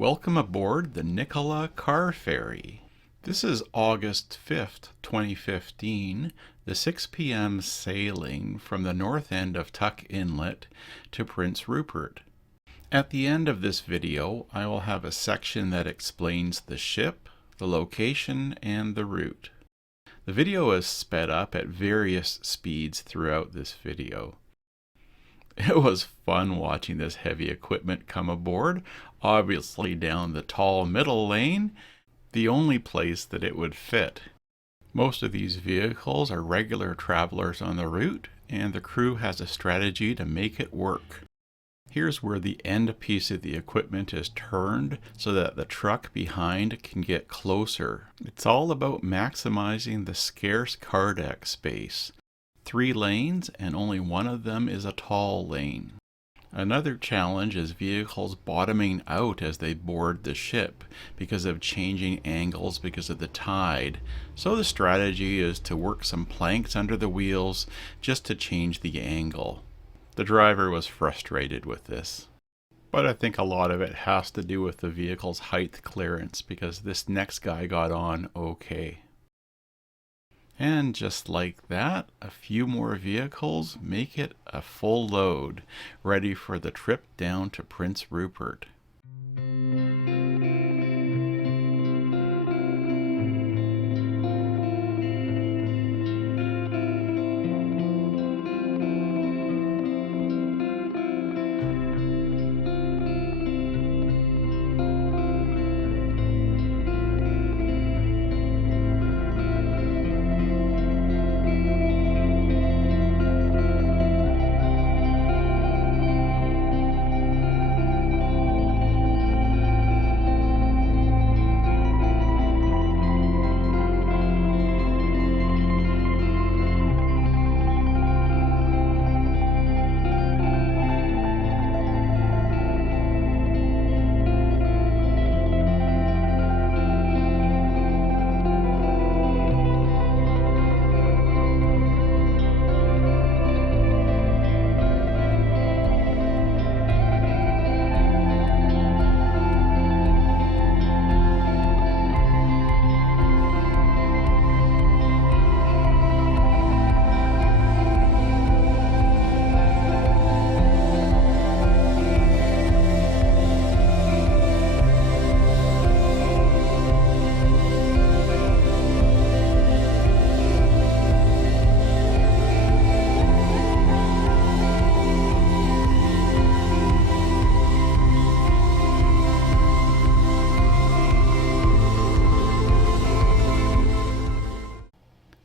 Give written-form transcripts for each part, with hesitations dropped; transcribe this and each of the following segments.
Welcome aboard the Nicola car ferry. This is August 5th, 2015, the 6 p.m. sailing from the north end of Tuck Inlet to Prince Rupert. At the end of this video, I will have a section that explains the ship, the location, and the route. The video is sped up at various speeds throughout this video. It was fun watching this heavy equipment come aboard, obviously down the tall middle lane, the only place that it would fit. Most of these vehicles are regular travelers on the route, and the crew has a strategy to make it work. Here's where the end piece of the equipment is turned so that the truck behind can get closer. It's all about maximizing the scarce car deck space. 3 lanes, and only one of them is a tall lane. Another challenge is vehicles bottoming out as they board the ship because of changing angles because of the tide. So the strategy is to work some planks under the wheels just to change the angle. The driver was frustrated with this, but I think a lot of it has to do with the vehicle's height clearance because this next guy got on okay. And just like that, a few more vehicles make it a full load, ready for the trip down to Prince Rupert.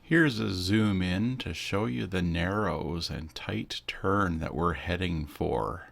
Here's a zoom in to show you the narrows and tight turn that we're heading for.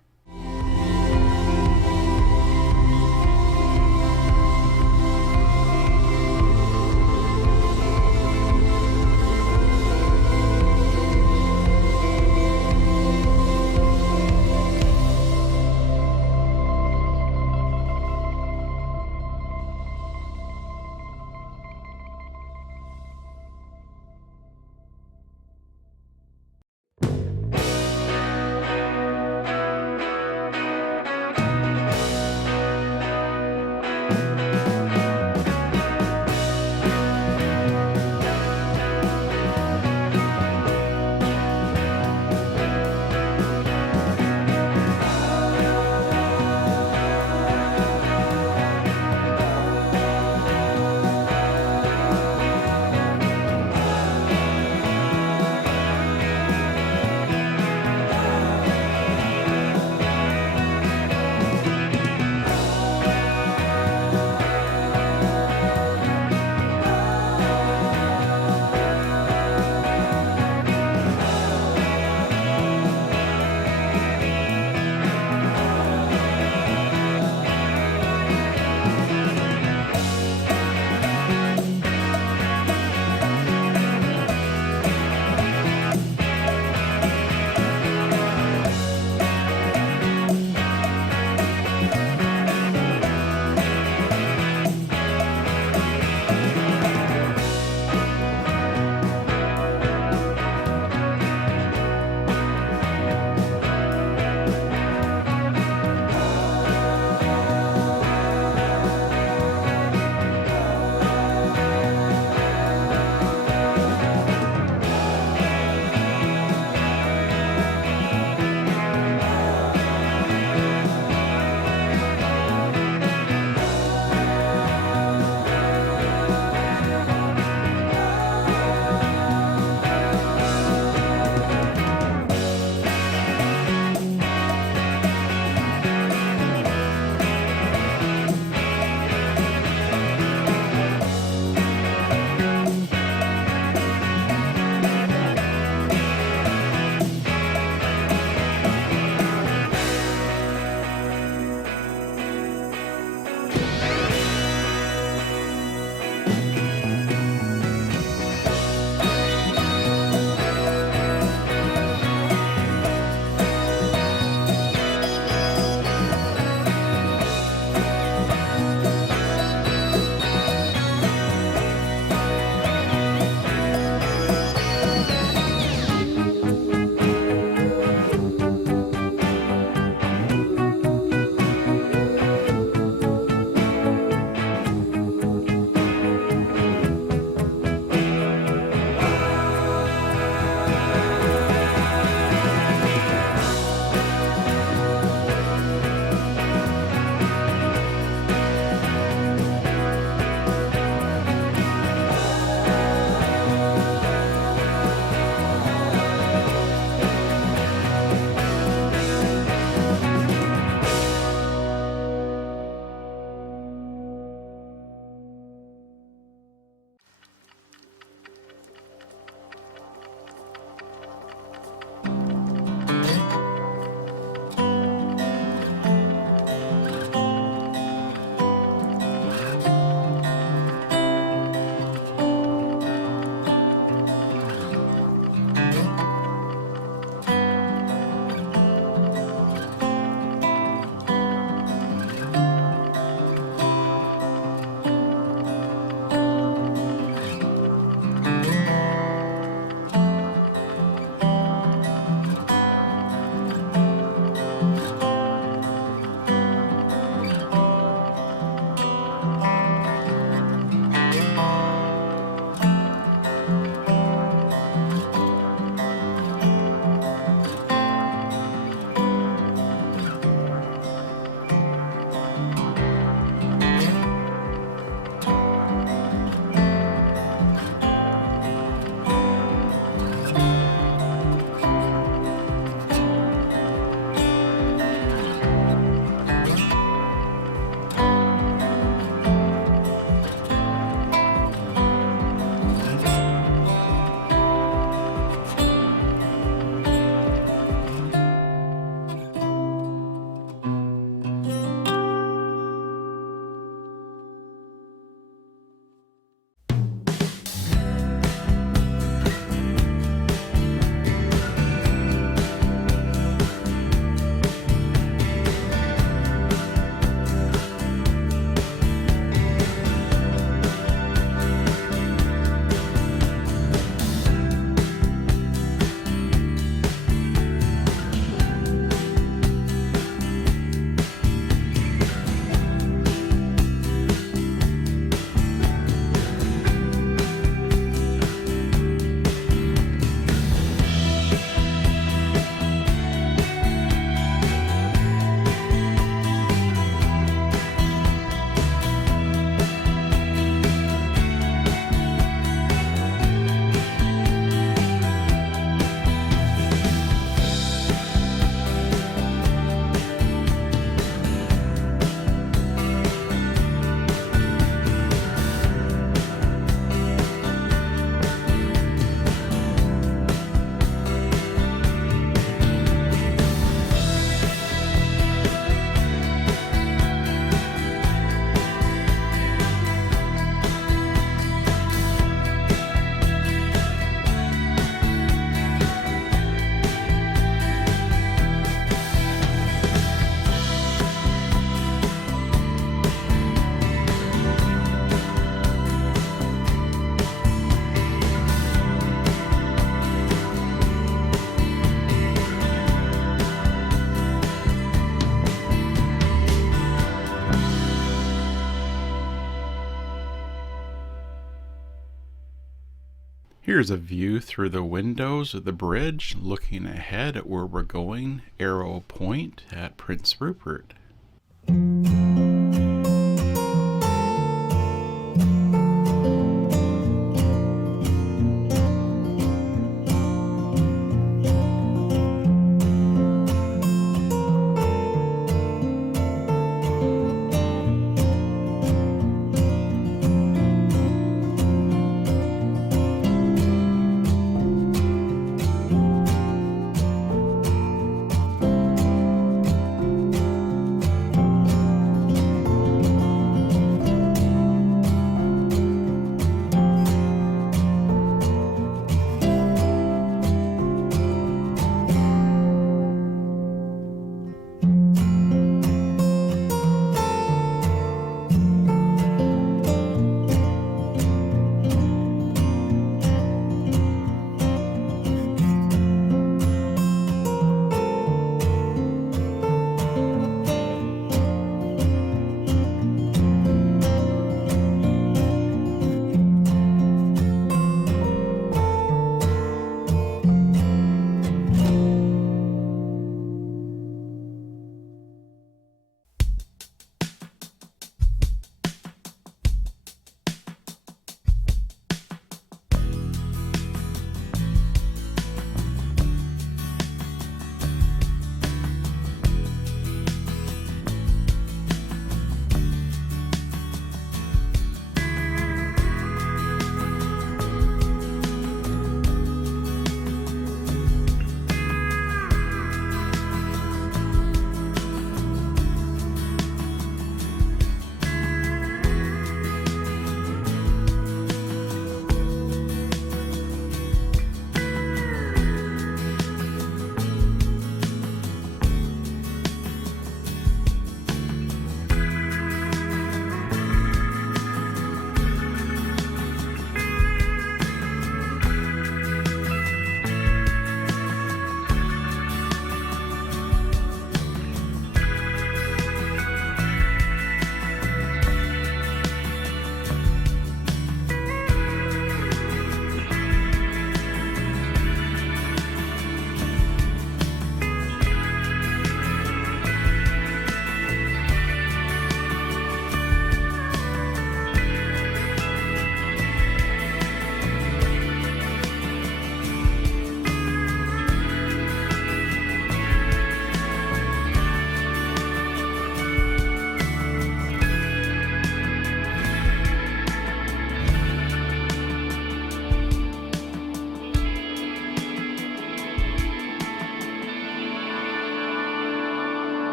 Here's a view through the windows of the bridge, looking ahead at where we're going, Arrow Point at Prince Rupert.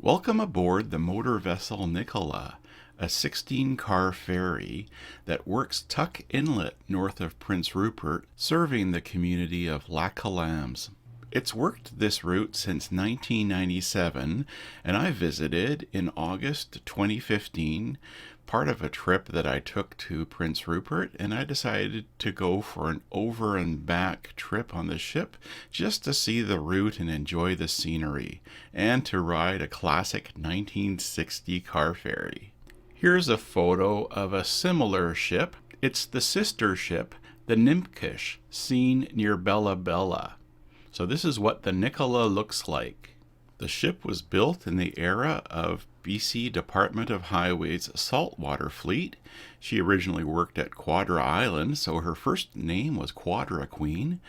Welcome aboard the motor vessel Nicola, a 16-car ferry that works Tuck Inlet north of Prince Rupert, serving the community of Lax Kw'alaams. It's worked this route since 1997, and I visited in August 2015, part of a trip that I took to Prince Rupert, and I decided to go for an over and back trip on the ship just to see the route and enjoy the scenery, and to ride a classic 1960 car ferry. Here's a photo of a similar ship. It's the sister ship, the Nimkish, seen near Bella Bella. So this is what the Nicola looks like. The ship was built in the era of BC Department of Highways saltwater fleet. She originally worked at Quadra Island, so her first name was Quadra Queen.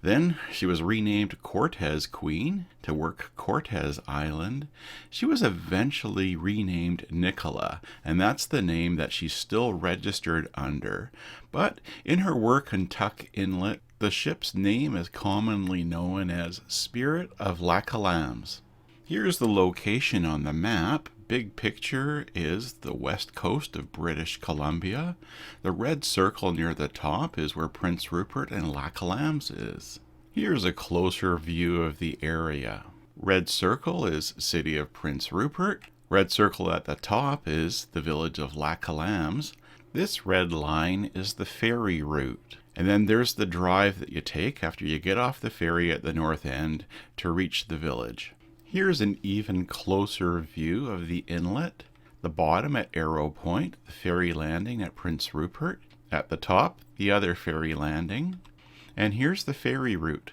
Then she was renamed Cortez Queen to work Cortez Island. She was eventually renamed Nicola, and that's the name that she's still registered under. But in her work in Tuck Inlet, the ship's name is commonly known as Spirit of Lax Kw'alaams. Here's the location on the map. Big picture is the west coast of British Columbia. The red circle near the top is where Prince Rupert and Lax Kw'alaams is. Here's a closer view of the area. Red circle is city of Prince Rupert. Red circle at the top is the village of Lax Kw'alaams. This red line is the ferry route. And then there's the drive that you take after you get off the ferry at the north end to reach the village. Here's an even closer view of the inlet. The bottom at Arrow Point, the ferry landing at Prince Rupert. At the top, the other ferry landing. And here's the ferry route.